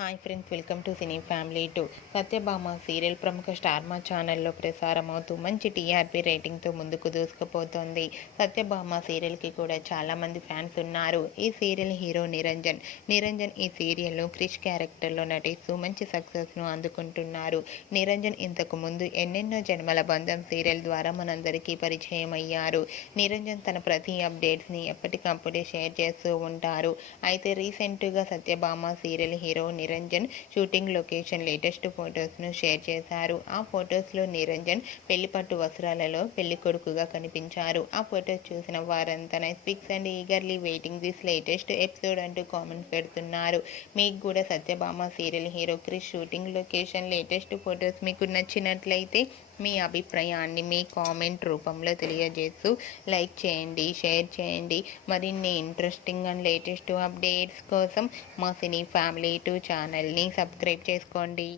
Hi friends, welcome to cine family 2. Satyabhama serial ప్రముఖ star మా ఛానల్లో ప్రసారమవుతూ మంచి టీఆర్పీ రేటింగ్తో ముందుకు దూసుకుపోతోంది. సత్యభామ సీరియల్కి కూడా చాలామంది ఫ్యాన్స్ ఉన్నారు. ఈ సీరియల్ హీరో నిరంజన్ ఈ సీరియల్లో క్రిష్ క్యారెక్టర్లో నటిస్తూ మంచి సక్సెస్ను అందుకుంటున్నారు. నిరంజన్ ఇంతకు ముందు ఎన్నెన్నో జన్మల బంధం సీరియల్ ద్వారా మనందరికీ పరిచయం అయ్యారు. నిరంజన్ తన ప్రతి అప్డేట్స్ని ఎప్పటికప్పుడే షేర్ చేస్తూ ఉంటారు. అయితే రీసెంట్గా Satyabhama serial hero Niranjan shooting location latest ఫొటోస్ను షేర్ చేశారు. ఆ ఫొటోస్లో నిరంజన్ పెళ్లిపట్టు వస్త్రాలలో పెళ్లి కొడుకుగా కనిపించారు. ఆ ఫొటోస్ చూసిన వారంతా nice pics and eagerly waiting this latest episode అంటూ కామెంట్స్ పెడుతున్నారు. మీకు కూడా Satyabhama serial hero Krish shooting location latest photos మీకు నచ్చినట్లయితే మీ అభిప్రాయాన్ని మీ కామెంట్ రూపంలో తెలియజేస్తూ లైక్ చేయండి, షేర్ చేయండి. మరిన్ని ఇంట్రెస్టింగ్ అండ్ లేటెస్ట్ అప్డేట్స్ కోసం మా సినీ ఫ్యామిలీ 2 ఛానల్ని సబ్స్క్రైబ్ చేసుకోండి.